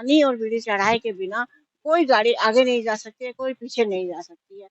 पानी और बीड़ी चढ़ाए के बिना कोई गाड़ी आगे नहीं जा सकती है, कोई पीछे नहीं जा सकती है।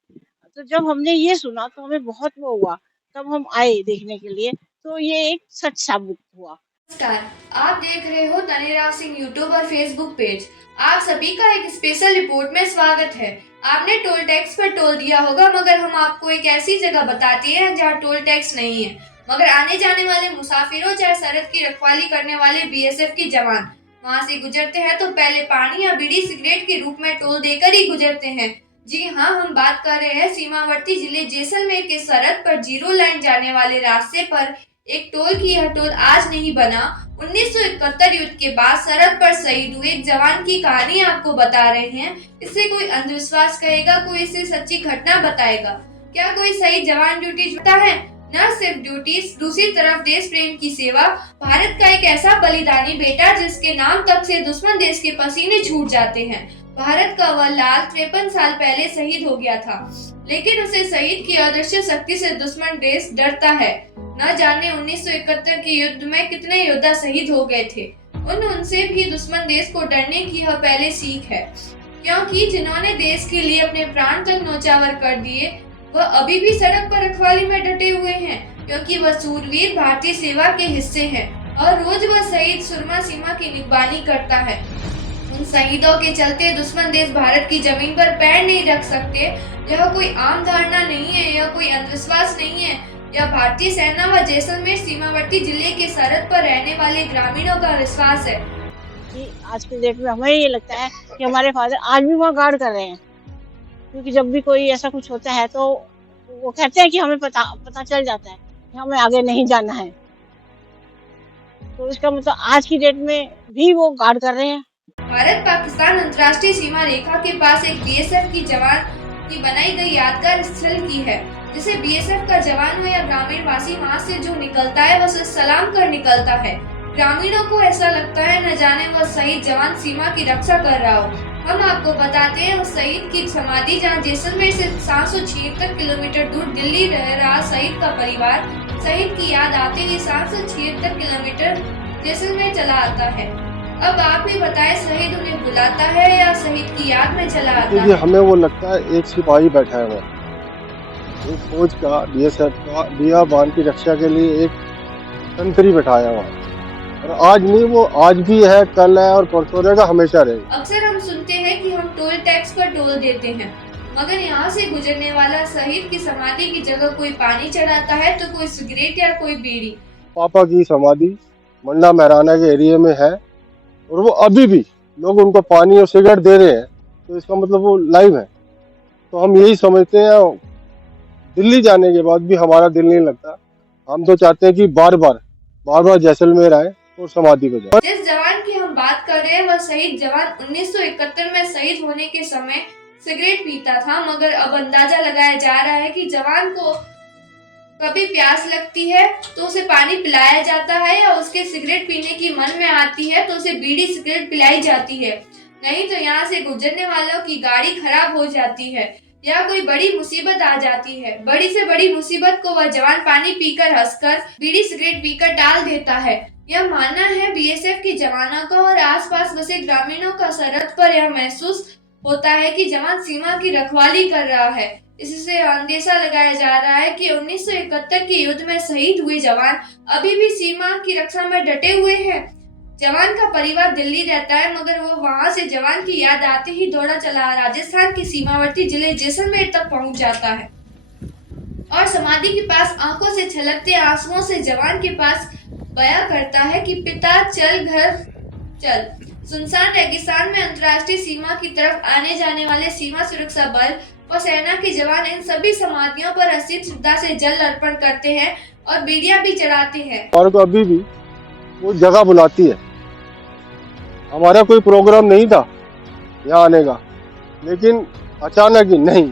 तो जब हमने ये सुना तो हमें बहुत वो हुआ, तब हम आए देखने के लिए, तो ये एक सच साबित हुआ। नमस्कार, आप देख रहे हो तनेराव सिंह यूट्यूब और फेसबुक पेज। आप सभी का एक स्पेशल रिपोर्ट में स्वागत है। आपने टोल टैक्स पर टोल दिया होगा, मगर हम आपको एक ऐसी जगह बताते हैं जहां टोल टैक्स नहीं है, मगर आने जाने वाले मुसाफिरों चाहे सरहद की रखवाली करने वाले बीएसएफ के जवान वहां से गुजरते हैं तो पहले पानी या बीड़ी सिगरेट के रूप में टोल देकर ही गुजरते हैं। जी हाँ, हम बात कर रहे हैं सीमावर्ती जिले जैसलमेर के सरहद पर जीरो लाइन जाने वाले रास्ते पर एक टोल की। यह टोल आज नहीं बना, 1971 युद्ध के बाद सरहद पर शहीद हुए एक जवान की कहानी आपको बता रहे हैं। इसे कोई अंधविश्वास कहेगा, कोई इसे सच्ची घटना बताएगा। क्या कोई शहीद जवान ड्यूटी जुटा है? न सिर्फ ड्यूटी, दूसरी तरफ देश प्रेम की सेवा। भारत का एक ऐसा बलिदानी बेटा जिसके नाम तक से दुश्मन देश के पसीने छूट जाते हैं। भारत का वह लाल 53 साल पहले शहीद हो गया था, लेकिन उसे शहीद की अदृश्य शक्ति से दुश्मन देश डरता है। न जाने 1971 के युद्ध में कितने योद्धा शहीद हो गए थे। उनसे भी दुश्मन देश को डरने की यह पहले सीख है, क्योंकि जिन्होंने देश के लिए अपने प्राण तक न्योछावर कर दिए, वह अभी भी सड़क पर रखवाली में डटे हुए हैं, क्योंकि वह सूरवीर भारतीय सेवा के हिस्से हैं और रोज वह शहीद सुरमा सीमा की निगरानी करता है। उन शहीदों के चलते दुश्मन देश भारत की जमीन पर पैर नहीं रख सकते। यह कोई आम धारणा नहीं है, यह कोई अंधविश्वास नहीं है, यह भारतीय सेना व जैसलमेर सीमावर्ती जिले के सरहद पर रहने वाले ग्रामीणों का विश्वास है कि आज के डेट में हमें ये लगता है कि हमारे फादर आज भी वहाँ गार्ड कर रहे हैं, क्योंकि जब भी कोई ऐसा कुछ होता है तो वो कहते हैं कि हमें पता चल जाता है कि हमें आगे नहीं जाना है। तो इसका मतलब आज की डेट में भी वो गार्ड कर रहे हैं। भारत पाकिस्तान अंतर्राष्ट्रीय सीमा रेखा के पास एक बीएसएफ की जवान की बनाई गई यादगार स्थल की है, जिसे बीएसएफ का जवान हो या ग्रामीण वासी वहाँ से जो निकलता है वह सलाम कर निकलता है। ग्रामीणों को ऐसा लगता है न जाने वह शहीद जवान सीमा की रक्षा कर रहा हो। हम आपको बताते हैं उस शहीद की समाधि जहाँ जैसलमेर से 776 किलोमीटर दूर दिल्ली रह रहा शहीद का परिवार शहीद की याद आते ही 776 किलोमीटर जैसलमेर चला आता है। अब आप ही बताएं, शहीद उन्हें बुलाता है या शहीद की याद में चला आता है? हमें वो लगता है एक सिपाही बैठा है वहाँ, एक फौज का बीएसएफ का बियाबान की रक्षा के लिए एक तंत्री बैठाया वहाँ। और आज नहीं, वो आज भी है, कल है और परसों रहेगा, हमेशा रहेगा। अक्सर हम सुनते हैं कि हम टोल टैक्स पर टोल देते हैं, मगर यहाँ से गुजरने वाला शहीद की समाधि की जगह कोई पानी चढ़ाता है तो कोई सिगरेट या कोई बीड़ी। पापा की समाधि मंडा महराना के एरिया में है और वो अभी भी लोग उनको पानी और सिगरेट दे रहे हैं, तो इसका मतलब वो लाइव है। तो हम यही समझते हैं, दिल्ली जाने के बाद भी हमारा दिल नहीं लगता। हम तो चाहते हैं कि बार बार जैसलमेर आए और समाधि को जाए। जिस जवान की हम बात कर रहे हैं वह शहीद जवान 1971 में शहीद होने के समय सिगरेट पीता था, मगर अब अंदाजा लगाया जा रहा है कि जवान को कभी प्यास लगती है तो उसे पानी पिलाया जाता है, या उसके सिगरेट पीने की मन में आती है तो उसे बीड़ी सिगरेट पिलाई जाती है। नहीं तो यहाँ से गुजरने वालों की गाड़ी खराब हो जाती है या कोई बड़ी मुसीबत आ जाती है। बड़ी से बड़ी मुसीबत को वह जवान पानी पीकर, हंसकर, बीड़ी सिगरेट पीकर टाल देता है। यह मानना है बीएसएफ के जवानों का और आसपास बसे ग्रामीणों का। सरहद पर यह महसूस होता है कि जवान सीमा की रखवाली कर रहा है। इससे अंदेशा लगाया जा रहा है कि 1971 के युद्ध में शहीद हुए जवान अभी भी सीमा की रक्षा में डटे हुए हैं। जवान का परिवार दिल्ली रहता है, मगर वो वहां से जवान की याद आते ही दौड़ा चला राजस्थान के सीमावर्ती जिले जैसलमेर तक पहुंच जाता है और समाधि के पास आंखों से छलकते आंसुओं से जवान के पास बयां करता है कि पिता चल घर चल। सुनसान रेगिस्तान में अंतर्राष्ट्रीय सीमा की तरफ आने जाने वाले सीमा सुरक्षा बल व सेना के जवान इन सभी समाधियों पर असीम श्रद्धा से जल अर्पण करते हैं और बीड़ियां भी चढ़ाते हैं। और अभी भी वो जगह बुलाती है। हमारा कोई प्रोग्राम नहीं था यहाँ आने का, लेकिन अचानक ही नहीं,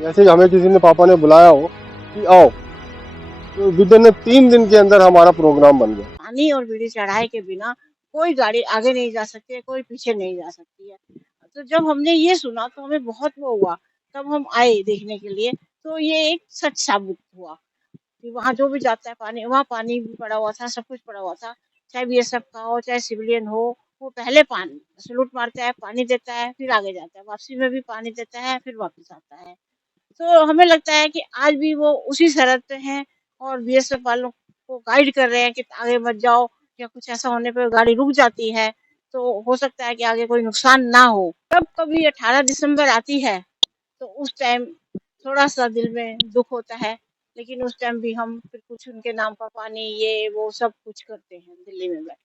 जैसे हमें किसी ने, पापा ने बुलाया हो कि आओ, तो विदिन 3 दिन के अंदर हमारा प्रोग्राम बन गया। पानी और बीड़ी चढ़ाए के बिना कोई गाड़ी आगे नहीं जा सकती है, कोई पीछे नहीं जा सकती है। तो जब हमने ये सुना तो हमें बहुत वो हुआ, तब हम आए देखने के लिए, तो ये एक सच साबित हुआ कि वहाँ जो भी जाता है पानी, वहाँ पानी भी पड़ा हुआ था, सब कुछ पड़ा हुआ था, चाहे बीएसएफ का हो चाहे सिविलियन हो, वो पहले पानी सलूट मारता है, पानी देता है, फिर आगे जाता है, वापसी में भी पानी देता है, फिर वापस आता है। तो हमें लगता है कि आज भी वो उसी सरहद पे हैं और बीएसएफ वालों को गाइड कर रहे हैं कि आगे मत जाओ, या कुछ ऐसा होने पे गाड़ी रुक जाती है, तो हो सकता है कि आगे कोई नुकसान ना हो। जब कभी 18 दिसंबर आती है तो उस टाइम थोड़ा-सा दिल में दुःख होता है, लेकिन उस टाइम भी हम फिर कुछ उनके नाम का पानी ये वो सब कुछ करते हैं दिल्ली में बैठ